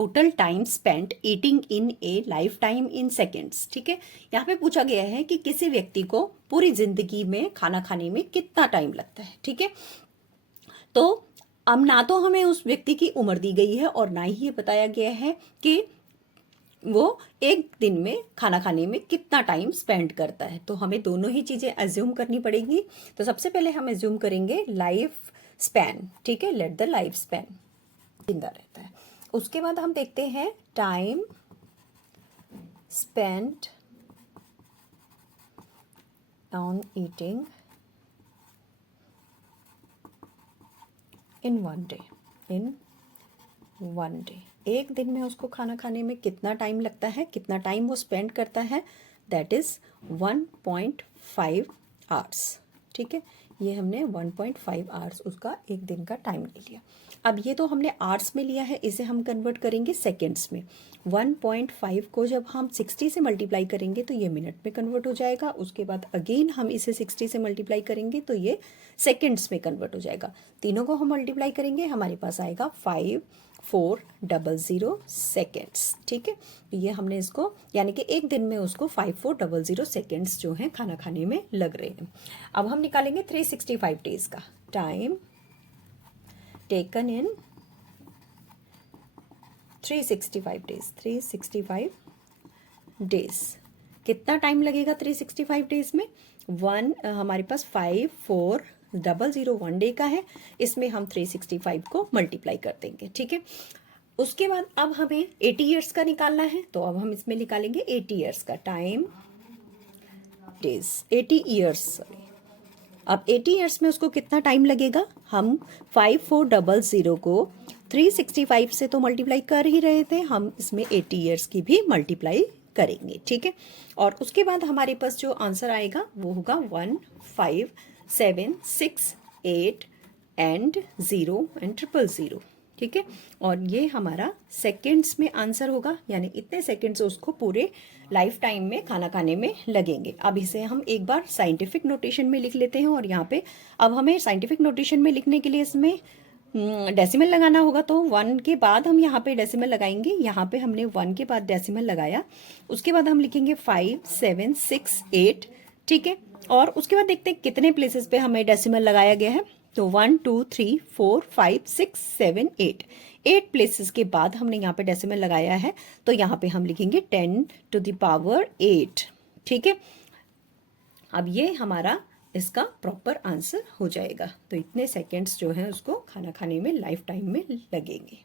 Total time spent eating in A life time in seconds. ठीक है, यहाँ पे पूछा गया है कि किसी व्यक्ति को पूरी जिंदगी में खाना खाने में कितना टाइम लगता है। ठीक है, तो अब ना तो हमें उस व्यक्ति की उम्र दी गई है और ना ही ये बताया गया है कि वो एक दिन में खाना खाने में कितना टाइम स्पेंड करता है। तो हमें दोनों ही चीजें एज्यूम करनी पड़ेगी। तो सबसे पहले हम एज्यूम करेंगे लाइफ स्पैन। ठीक है, लेट द लाइफ स्पैन, जिंदा रहता है। उसके बाद हम देखते हैं time spent on eating in one day. एक दिन में उसको खाना खाने में कितना टाइम लगता है, कितना टाइम वो स्पेंड करता है, दैट इज 1.5 आवर्स। ठीक है, ये हमने 1.5 आवर्स उसका एक दिन का टाइम ले लिया। अब ये तो हमने आवर्स में लिया है, इसे हम कन्वर्ट करेंगे सेकेंड्स में। 1.5 को जब हम 60 से मल्टीप्लाई करेंगे तो ये मिनट में कन्वर्ट हो जाएगा। उसके बाद अगेन हम इसे 60 से मल्टीप्लाई करेंगे तो ये सेकेंड्स में कन्वर्ट हो जाएगा। तीनों को हम मल्टीप्लाई करेंगे, हमारे पास आएगा 5400 सेकेंड्स। ठीक है, तो ये हमने इसको यानी कि एक दिन में उसको 5400 सेकेंड्स जो हैं खाना खाने में लग रहे हैं। अब हम निकालेंगे 365 डेज का time taken in 365 days. 365 days कितना टाइम लगेगा 365 डेज में? हमारे पास 5400 वन डे का है, इसमें हम 365 को मल्टीप्लाई कर देंगे। ठीक है, उसके बाद अब हमें 80 ईयर्स का निकालना है, तो अब हम इसमें निकालेंगे 80 ईयर्स का टाइम डेज। 80 years, sorry. अब 80 ईयर्स में उसको कितना टाइम लगेगा? हम 5400 को 365 से तो मल्टीप्लाई कर ही रहे थे, हम इसमें 80 ईयर्स की भी मल्टीप्लाई करेंगे। ठीक है, और उसके बाद हमारे पास जो आंसर आएगा वो होगा 15768 एंड 0 एंड 000। ठीक है, और ये हमारा सेकेंड्स में आंसर होगा, यानी इतने सेकेंड्स उसको पूरे लाइफ टाइम में खाना खाने में लगेंगे। अब इसे हम एक बार साइंटिफिक नोटेशन में लिख लेते हैं, और यहाँ पे अब हमें साइंटिफिक नोटेशन में लिखने के लिए इसमें डेसिमल लगाना होगा, तो 1 के बाद हम यहाँ पे डेसिमल लगाएंगे। यहाँ पे हमने 1 के बाद डेसिमल लगाया, उसके बाद हम लिखेंगे 5768। ठीक है, और उसके बाद देखते हैं कितने प्लेसेस पे हमें डेसिमल लगाया गया है। तो 1 2 3 4 5 6 7 8 प्लेसेस के बाद हमने यहाँ पे डेसिमल लगाया है, तो यहाँ पे हम लिखेंगे 10 टू द पावर 8। ठीक है, अब ये हमारा इसका प्रॉपर आंसर हो जाएगा। तो इतने सेकेंड्स जो है उसको खाना खाने में लाइफ टाइम में लगेंगे।